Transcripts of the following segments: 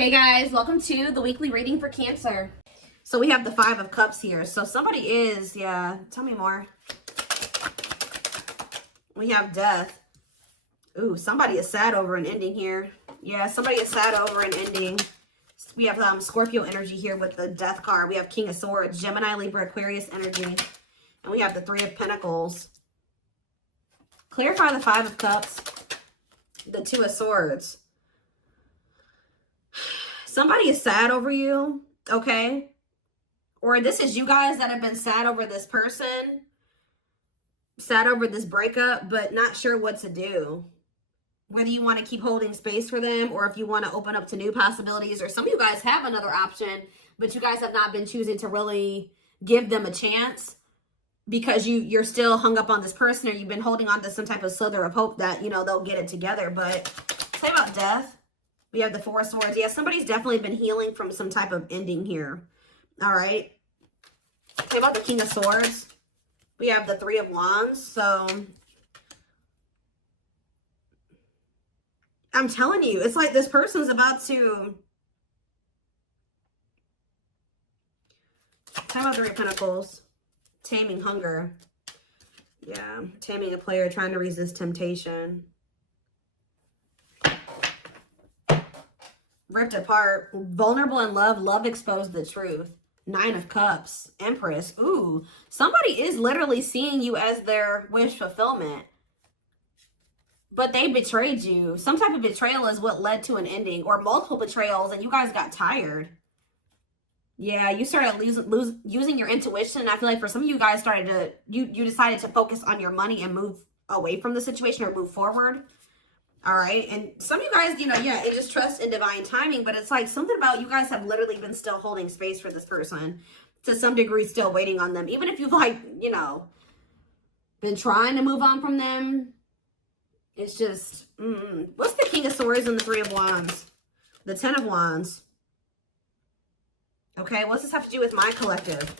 Hey guys, welcome to the weekly reading for Cancer. So we have the Five of Cups here. So somebody is, tell me more. We have Death. Ooh, somebody is sad over an ending here. Yeah, somebody is sad over an ending. We have Scorpio energy here with the Death card. We have King of Swords, Gemini, Libra, Aquarius energy. And we have the Three of Pentacles. Clarify the Five of Cups. The Two of Swords. Somebody is sad over you, okay? Or this is you guys that have been sad over this person, sad over this breakup, but not sure what to do. Whether you want to keep holding space for them or if you want to open up to new possibilities, or some of you guys have another option, but you guys have not been choosing to really give them a chance because you're still hung up on this person, or you've been holding on to some type of slither of hope that, you know, they'll get it together. But say about Death. We have the Four of Swords. Yeah, somebody's definitely been healing from some type of ending here. All right. Say about the King of Swords. We have the Three of Wands. So I'm telling you, it's like this person's about to... Talk about Three of Pentacles. Taming hunger. Yeah, taming a player trying to resist temptation. Ripped apart. Vulnerable in love. Love exposed the truth. Nine of Cups. Empress. Ooh, somebody is literally seeing you as their wish fulfillment. But they betrayed you. Some type of betrayal is what led to an ending, or multiple betrayals, and you guys got tired. Yeah, you started using your intuition. I feel like for some of you guys started to, you decided to focus on your money and move away from the situation, or move forward. All right. And some of you guys, you know, yeah, it just trust in divine timing, but it's like something about you guys have literally been still holding space for this person to some degree, still waiting on them. Even if you've, like, you know, been trying to move on from them. It's just, what's the King of Swords and the Three of Wands? The Ten of Wands. Okay, what's this have to do with my collective?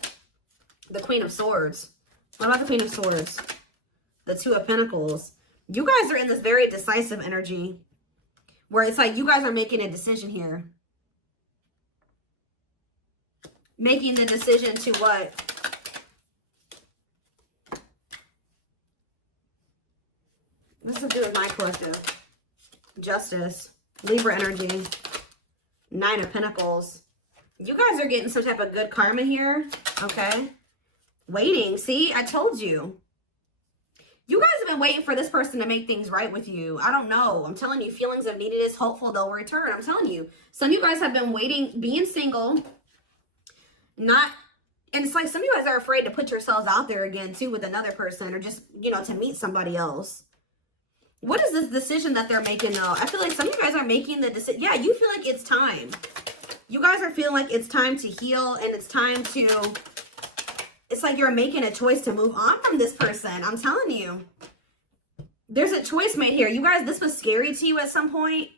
The Queen of Swords. What about the Queen of Swords? The Two of Pentacles. You guys are in this very decisive energy where it's like you guys are making a decision here. Making the decision to what? This is to do with my collective. Justice. Libra energy. Nine of Pentacles. You guys are getting some type of good karma here. Okay. Waiting. See, I told you. You guys have been waiting for this person to make things right with you. I don't know. I'm telling you, feelings of neededness, hopeful they'll return. I'm telling you. Some of you guys have been waiting, being single. And it's like some of you guys are afraid to put yourselves out there again, too, with another person, or just, you know, to meet somebody else. What is this decision that they're making, though? I feel like some of you guys are making the decision. Yeah, you feel like it's time. You guys are feeling like it's time to heal, and it's time to... It's like you're making a choice to move on from this person. I'm telling you. There's a choice made here. You guys, this was scary to you at some point.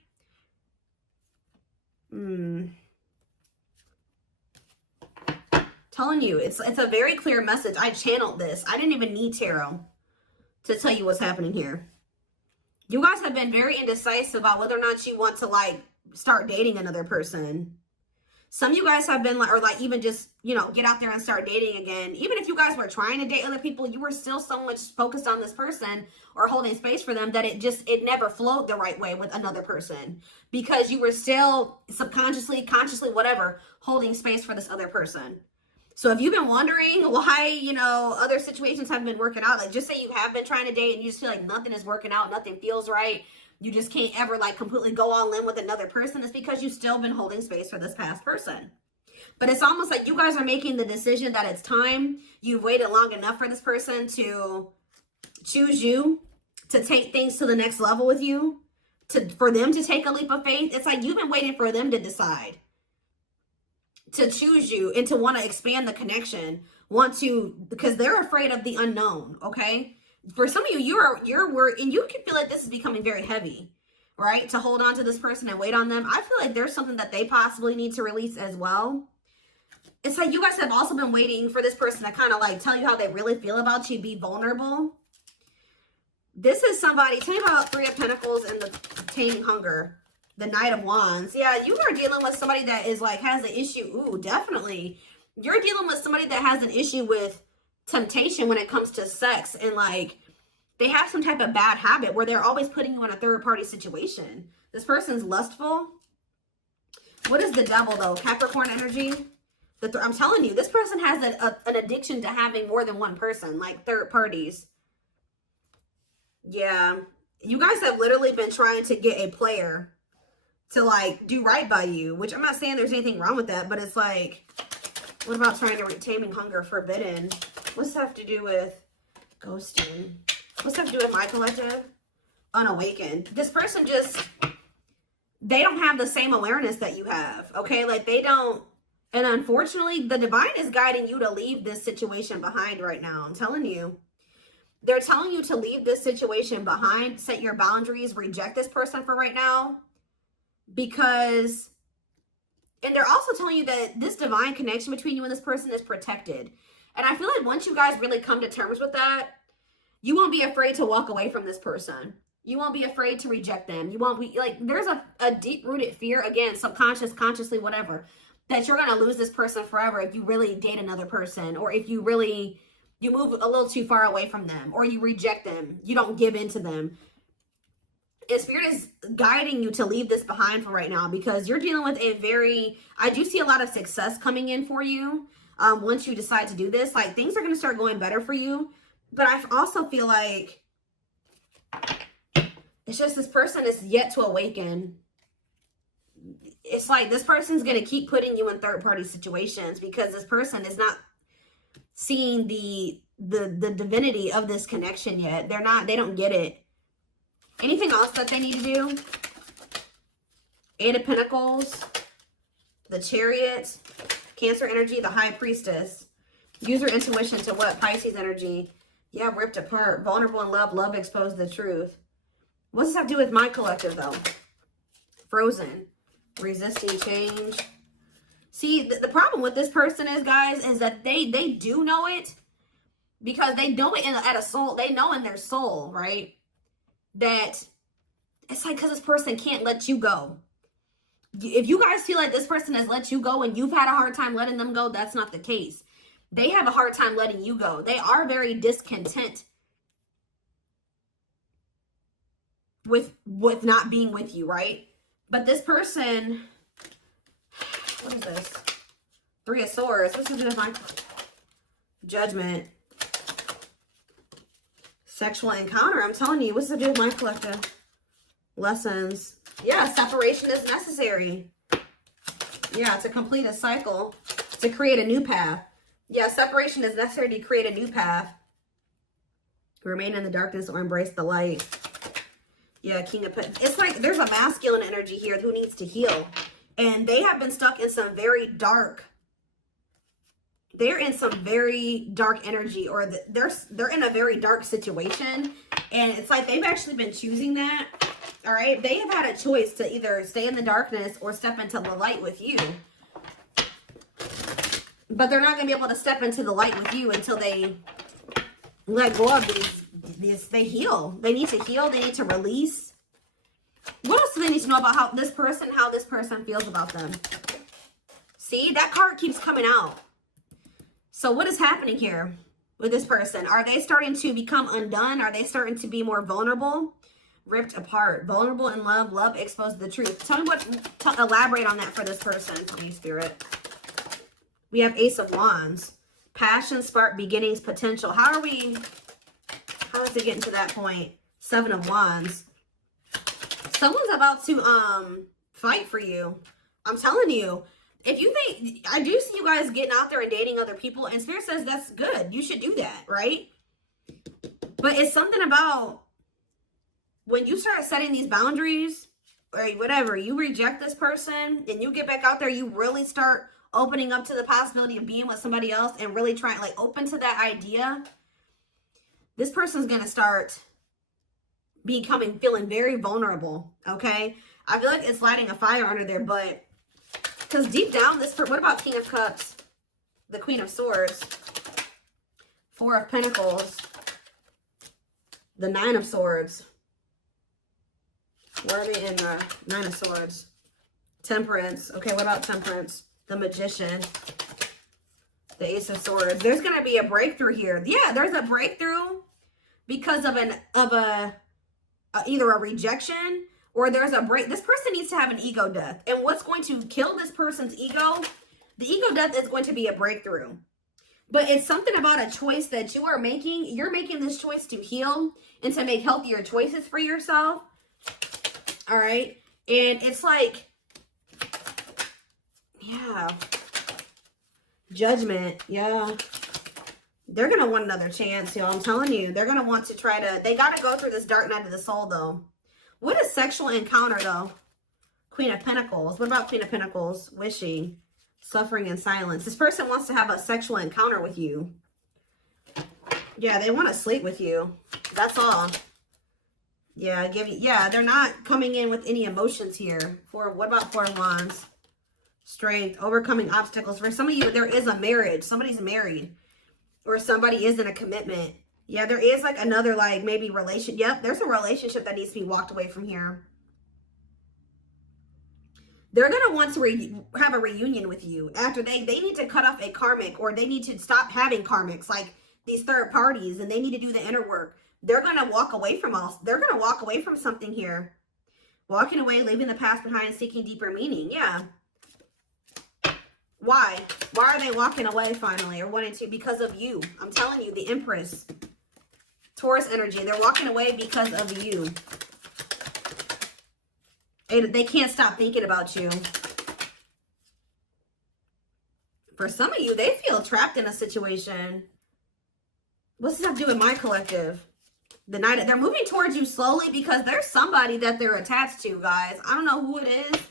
Telling you, it's a very clear message. I channeled this. I didn't even need tarot to tell you what's happening here. You guys have been very indecisive about whether or not you want to, like, start dating another person. Some of you guys have been like, or like even just, you know, get out there and start dating again. Even if you guys were trying to date other people, you were still so much focused on this person or holding space for them that it never flowed the right way with another person, because you were still subconsciously, consciously, whatever, holding space for this other person. So if you've been wondering why, you know, other situations haven't been working out, like just say you have been trying to date and you just feel like nothing is working out, nothing feels right. You just can't ever like completely go all in with another person. It's because you've still been holding space for this past person. But it's almost like you guys are making the decision that it's time. You've waited long enough for this person to choose you, to take things to the next level with you, for them to take a leap of faith. It's like you've been waiting for them to decide to choose you and to want to expand the connection, because they're afraid of the unknown, okay? For some of you, you're worried, and you can feel like this is becoming very heavy, right? To hold on to this person and wait on them. I feel like there's something that they possibly need to release as well. It's like you guys have also been waiting for this person to kind of like tell you how they really feel about you, be vulnerable. This is somebody, tell me about Three of Pentacles and the Taming Hunger. The Knight of Wands. Yeah, you are dealing with somebody that is like, has an issue. Ooh, definitely. You're dealing with somebody that has an issue with temptation when it comes to sex. And like, they have some type of bad habit where they're always putting you in a third party situation. This person's lustful. What is the Devil though? Capricorn energy. I'm telling you, this person has an addiction to having more than one person, like third parties. Yeah. You guys have literally been trying to get a player to like do right by you, which I'm not saying there's anything wrong with that, but it's like, what about trying to taming hunger, forbidden? What's that have to do with ghosting? What's that have to do with my collective? Unawakened. This person just, they don't have the same awareness that you have, okay? Like they don't, and unfortunately, the divine is guiding you to leave this situation behind right now. I'm telling you. They're telling you to leave this situation behind, set your boundaries, reject this person for right now. Because, and they're also telling you that this divine connection between you and this person is protected. And I feel like once you guys really come to terms with that, you won't be afraid to walk away from this person. You won't be afraid to reject them. You won't be, like, there's a deep-rooted fear, again, subconscious, consciously, whatever, that you're going to lose this person forever if you really date another person, or if you really, you move a little too far away from them, or you reject them, you don't give in to them. And Spirit is guiding you to leave this behind for right now, because you're dealing with a very, I do see a lot of success coming in for you once you decide to do this. Like, things are going to start going better for you. But I also feel like it's just this person is yet to awaken. It's like this person's going to keep putting you in third-party situations because this person is not seeing the divinity of this connection yet. They don't get it. Anything else that they need to do? Eight of Pentacles, the Chariot, Cancer energy, the High Priestess. Use your intuition to what? Pisces energy. Yeah, ripped apart. Vulnerable in love. Love exposed the truth. What does that have to do with my collective, though? Frozen. Resisting change. See, the problem with this person is, guys, is that they do know it, because they know it at a soul. They know in their soul, right? That it's like, because this person can't let you go. If you guys feel like this person has let you go and you've had a hard time letting them go, that's not the case. They have a hard time letting you go. They are very discontent with not being with you, right? But this person, what is this? Three of Swords. What's the my Judgment? Sexual encounter. I'm telling you, what's the deal with my collective? Lessons. Yeah, separation is necessary. Yeah, to complete a cycle, to create a new path. Yeah, separation is necessary to create a new path. Remain in the darkness or embrace the light. Yeah, King of Pentacles. It's like there's a masculine energy here who needs to heal. And they have been stuck in some very dark, they're in some very dark energy, or they're in a very dark situation. And it's like they've actually been choosing that. All right. They have had a choice to either stay in the darkness or step into the light with you. But they're not going to be able to step into the light with you until they let go of these, they heal. They need to heal. They need to release. What else do they need to know about how this person feels about them? See, that card keeps coming out. So what is happening here with this person? Are they starting to become undone? Are they starting to be more vulnerable? Ripped apart. Vulnerable in love. Love exposed the truth. Tell me elaborate on that for this person, please, Spirit. We have Ace of Wands. Passion, spark, beginnings, potential. How is it getting to that point? Seven of Wands. Someone's about to fight for you. I'm telling you. If you think, I do see you guys getting out there and dating other people, and Spirit says that's good. You should do that, right? But it's something about when you start setting these boundaries, or whatever, you reject this person, and you get back out there, you really start opening up to the possibility of being with somebody else and really trying, like, open to that idea. This person's going to start feeling very vulnerable, okay? I feel like it's lighting a fire under there, but because deep down, what about King of Cups? The Queen of Swords. Four of Pentacles. The Nine of Swords. Where are they in the Nine of Swords? Temperance. Okay, what about Temperance? The Magician. The Ace of Swords. There's going to be a breakthrough here. Yeah, there's a breakthrough because of either a rejection or there's a break. This person needs to have an ego death. And what's going to kill this person's ego? The ego death is going to be a breakthrough. But it's something about a choice that you are making. You're making this choice to heal and to make healthier choices for yourself. All right. And it's like, yeah. Judgment. Yeah. They're going to want another chance, y'all. I'm telling you. They're going to want to try to, they got to go through this dark night of the soul, though. What is sexual encounter, though? Queen of Pentacles. What about Queen of Pentacles? Wishing. Suffering in silence. This person wants to have a sexual encounter with you. Yeah, they want to sleep with you. That's all. Yeah, they're not coming in with any emotions here. What about Four of Wands? Strength, overcoming obstacles. For some of you, there is a marriage. Somebody's married. Or somebody is in a commitment. Yeah, there is like another like maybe relation. Yep, there's a relationship that needs to be walked away from here. They're going to want to have a reunion with you after they need to cut off a karmic, or they need to stop having karmics like these third parties, and they need to do the inner work. They're going to walk away from they're going to walk away from something here. Walking away, leaving the past behind, seeking deeper meaning. Yeah. Why? Why are they walking away finally or wanting to? Because of you. I'm telling you, the Empress. Taurus energy. They're walking away because of you. They can't stop thinking about you. For some of you, they feel trapped in a situation. What's this have to do with my collective? They're moving towards you slowly because there's somebody that they're attached to, guys. I don't know who it is.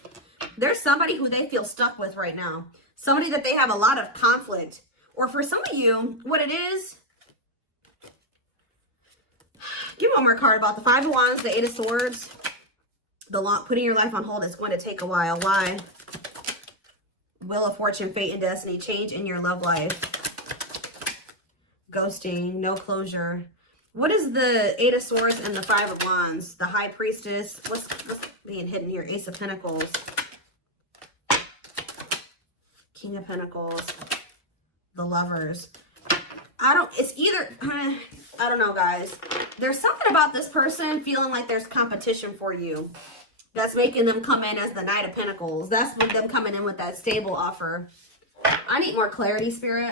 There's somebody who they feel stuck with right now. Somebody that they have a lot of conflict. Or for some of you, what it is. Give me one more card about the Five of Wands, the Eight of Swords. Putting your life on hold is going to take a while. Why? Wheel of Fortune, fate, and destiny. Change in your love life. Ghosting, no closure. What is the Eight of Swords and the Five of Wands? The High Priestess. What's being hidden here? Ace of Pentacles. King of Pentacles. The Lovers. It's either, I don't know, guys. There's something about this person feeling like there's competition for you. That's making them come in as the Knight of Pentacles. That's them coming in with that stable offer. I need more clarity, Spirit.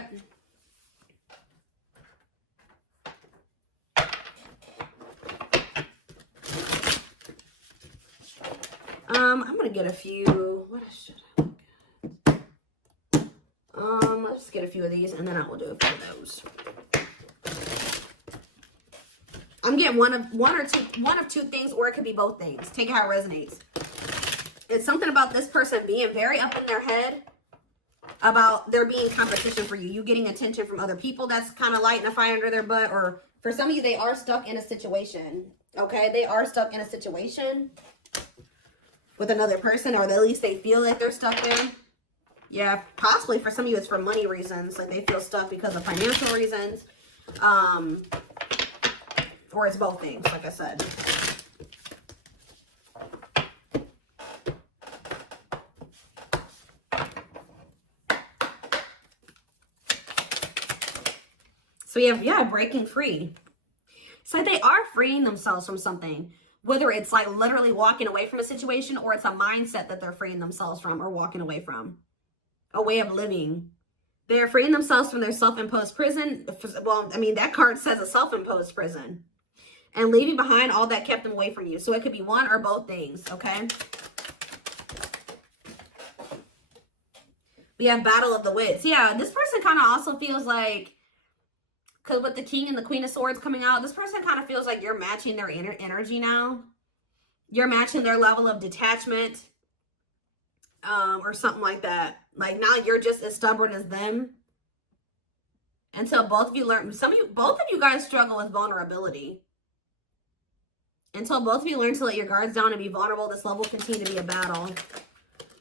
I'm going to get a few. What should I get? Let's get a few of these and then I will do a few of those. I'm getting one of two things, or it could be both things. Take it how it resonates. It's something about this person being very up in their head about there being competition for you. You getting attention from other people that's kind of lighting a fire under their butt. Or for some of you, they are stuck in a situation. Okay? They are stuck in a situation with another person, or at least they feel like they're stuck there. Yeah, possibly for some of you, it's for money reasons. Like they feel stuck because of financial reasons. Or it's both things, like I said. So we have, yeah, breaking free. So they are freeing themselves from something. Whether it's like literally walking away from a situation, or it's a mindset that they're freeing themselves from or walking away from. A way of living. They're freeing themselves from their self-imposed prison. Well, I mean, that card says a self-imposed prison. And leaving behind all that kept them away from you. So it could be one or both things, okay? We have Battle of the Wits. Yeah, this person kind of also feels like, because with the King and the Queen of Swords coming out, this person kind of feels like you're matching their energy now. You're matching their level of detachment. Or something like that. Like now you're just as stubborn as them. Until both of you learn, both of you guys struggle with vulnerability. Until both of you learn to let your guards down and be vulnerable, this love will continue to be a battle.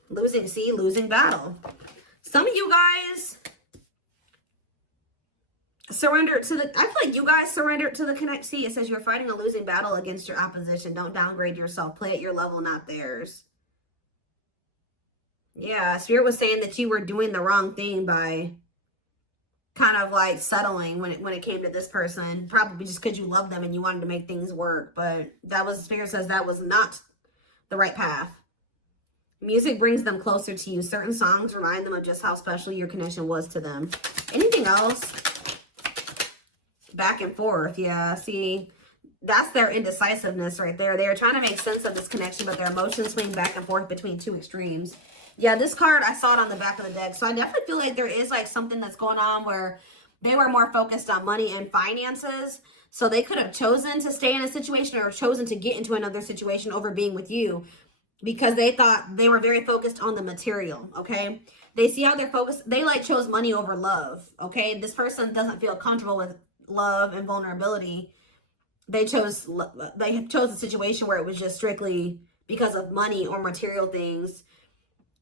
Losing battle. Some of you guys Surrender to the, I feel like you guys surrendered to the connect. See, it says you're fighting a losing battle against your opposition. Don't downgrade yourself. Play at your level, not theirs. Yeah, Spirit was saying that you were doing the wrong thing by kind of like settling when it came to this person. Probably just because you love them and you wanted to make things work. But that was, Spirit says that was not the right path. Music brings them closer to you. Certain songs remind them of just how special your connection was to them. Anything else? Back and forth. Yeah, see, that's their indecisiveness right there. They're trying to make sense of this connection, but their emotions swing back and forth between two extremes. Yeah, this card, I saw it on the back of the deck. So I definitely feel like there is like something that's going on where they were more focused on money and finances. So they could have chosen to stay in a situation or chosen to get into another situation over being with you because they thought they were very focused on the material, okay? They see how they're focused. They like chose money over love, okay? This person doesn't feel comfortable with love and vulnerability. They chose a situation where it was just strictly because of money or material things,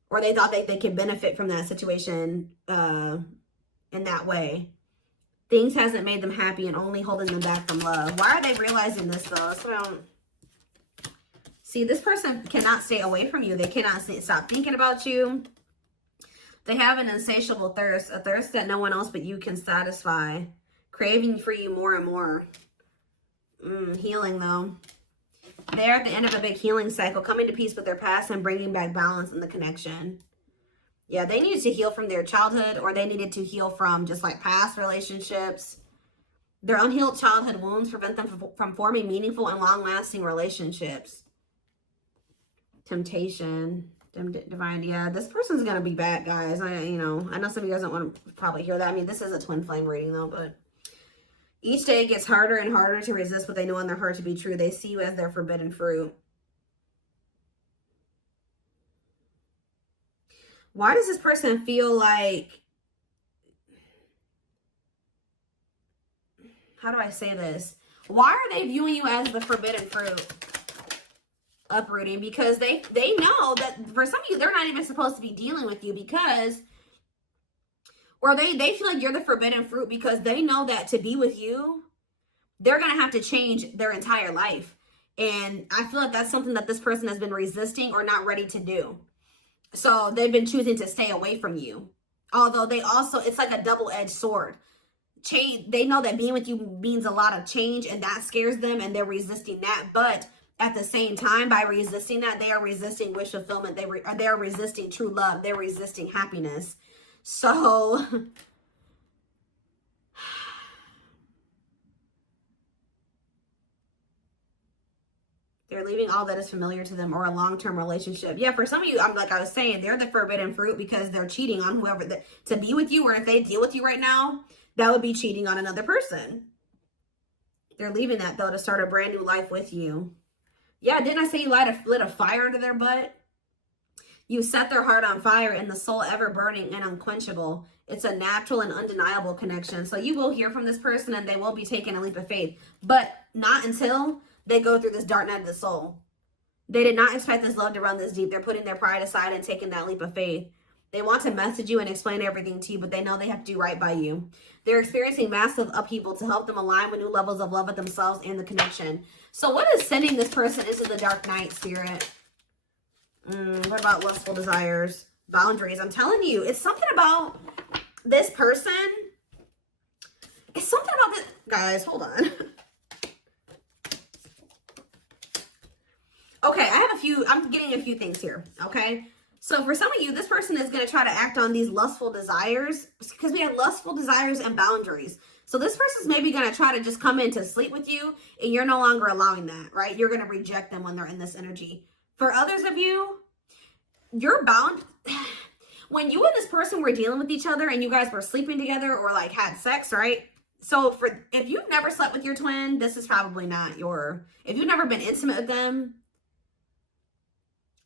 or they thought they could benefit from that situation in that way. Things hasn't made them happy and only holding them back from love. Why are they realizing this though? So I don't see. This person cannot stay away from you. They cannot stop thinking about you. They have an insatiable thirst, a thirst that no one else but you can satisfy. Craving for you more and more. Healing though. They're at the end of a big healing cycle, coming to peace with their past and bringing back balance in the connection. Yeah, they needed to heal from their childhood, or they needed to heal from just like past relationships. Their unhealed childhood wounds prevent them from forming meaningful and long-lasting relationships. Temptation. Divine. Yeah, this person's gonna be back, guys. I know some of you guys don't want to probably hear that. I mean, this is a twin flame reading though, but each day it gets harder and harder to resist what they know in their heart to be true. They see you as their forbidden fruit. Why does this person feel like, how do I say this? Why are they viewing you as the forbidden fruit? Uprooting, because they know that for some of you, they're not even supposed to be dealing with you because, or they feel like you're the forbidden fruit because they know that to be with you, they're going to have to change their entire life. And I feel like that's something that this person has been resisting or not ready to do. So they've been choosing to stay away from you. Although they also, it's like a double-edged sword. Change. They know that being with you means a lot of change and that scares them and they're resisting that. But at the same time, by resisting that, they are resisting wish fulfillment. They are resisting true love. They're resisting happiness. So they're leaving all that is familiar to them or a long-term relationship. Yeah, for some of you, like I was saying, they're the forbidden fruit because they're cheating on whoever to be with you, or if they deal with you right now, that would be cheating on another person. They're leaving that though to start a brand new life with you. Yeah, didn't I say you lit a fire under their butt? You set their heart on fire and the soul ever burning and unquenchable. It's a natural and undeniable connection. So you will hear from this person and they will be taking a leap of faith, but not until they go through this dark night of the soul. They did not expect this love to run this deep. They're putting their pride aside and taking that leap of faith. They want to message you and explain everything to you, but they know they have to do right by you. They're experiencing massive upheaval to help them align with new levels of love with themselves and the connection. So what is sending this person into the dark night, Spirit? What about lustful desires? Boundaries. I'm telling you, it's something about this person. It's something about this. Guys, hold on. Okay, I'm getting a few things here, okay? So for some of you, this person is going to try to act on these lustful desires because we have lustful desires and boundaries. So this person's maybe going to try to just come in to sleep with you and you're no longer allowing that, right? You're going to reject them when they're in this energy. For others of you, you're bound. When you and this person were dealing with each other and you guys were sleeping together or like had sex, right? So if you've never slept with your twin, this is probably not if you've never been intimate with them,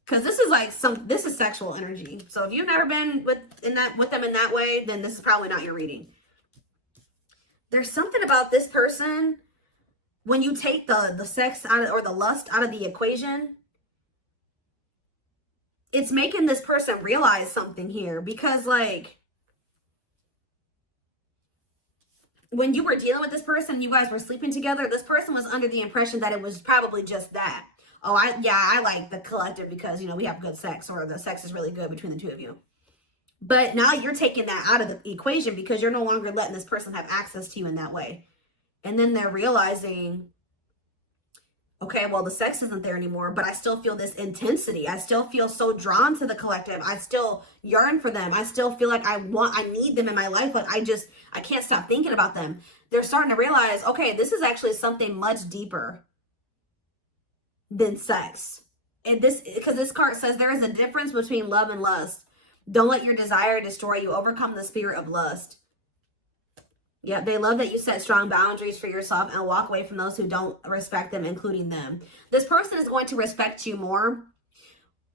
because this is like this is sexual energy. So if you've never been with them in that way, then this is probably not your reading. There's something about this person when you take the sex out of, or the lust out of the equation. It's making this person realize something here because like when you were dealing with this person, you guys were sleeping together, this person was under the impression that it was probably just that. Oh, I like the collective because, you know, we have good sex, or the sex is really good between the two of you. But now you're taking that out of the equation because you're no longer letting this person have access to you in that way. And then they're realizing, okay, well, the sex isn't there anymore, but I still feel this intensity. I still feel so drawn to the collective. I still yearn for them. I still feel like I need them in my life. Like I can't stop thinking about them. They're starting to realize, okay, this is actually something much deeper than sex. And because this card says there is a difference between love and lust. Don't let your desire destroy you. Overcome the spirit of lust. Yeah, they love that you set strong boundaries for yourself and walk away from those who don't respect them, including them. This person is going to respect you more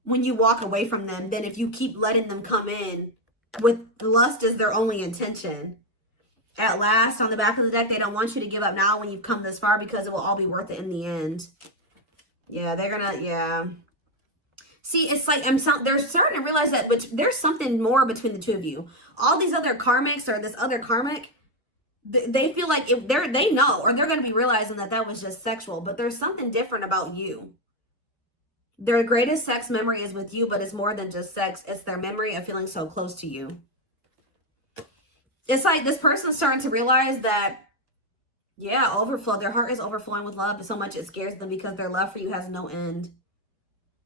when you walk away from them than if you keep letting them come in with lust as their only intention. At last, on the back of the deck, they don't want you to give up now when you've come this far because it will all be worth it in the end. Yeah, they're gonna, yeah. See, it's like they're starting to realize that there's something more between the two of you. All these other karmics or this other karmic, they feel like if they know, or they're going to be realizing that that was just sexual, but there's something different about you. Their greatest sex memory is with you, but it's more than just sex. It's their memory of feeling so close to you. It's like this person's starting to realize that, yeah, overflow. Their heart is overflowing with love so much it scares them because their love for you has no end.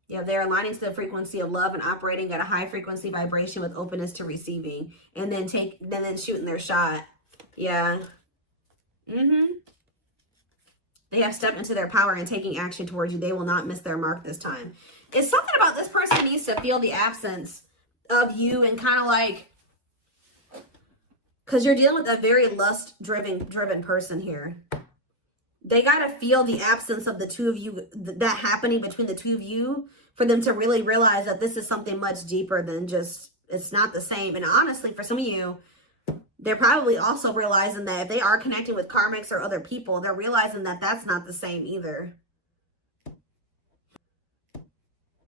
Yeah, they're aligning to the frequency of love and operating at a high frequency vibration with openness to receiving, and then shooting their shot. Yeah. They have stepped into their power and taking action towards you. They will not miss their mark this time. It's something about this person needs to feel the absence of you and kind of like, because you're dealing with a very lust-driven person here. They got to feel the absence of the two of you, that happening between the two of you, for them to really realize that this is something much deeper than just, it's not the same. And honestly, for some of you, they're probably also realizing that if they are connecting with karmics or other people, they're realizing that that's not the same either.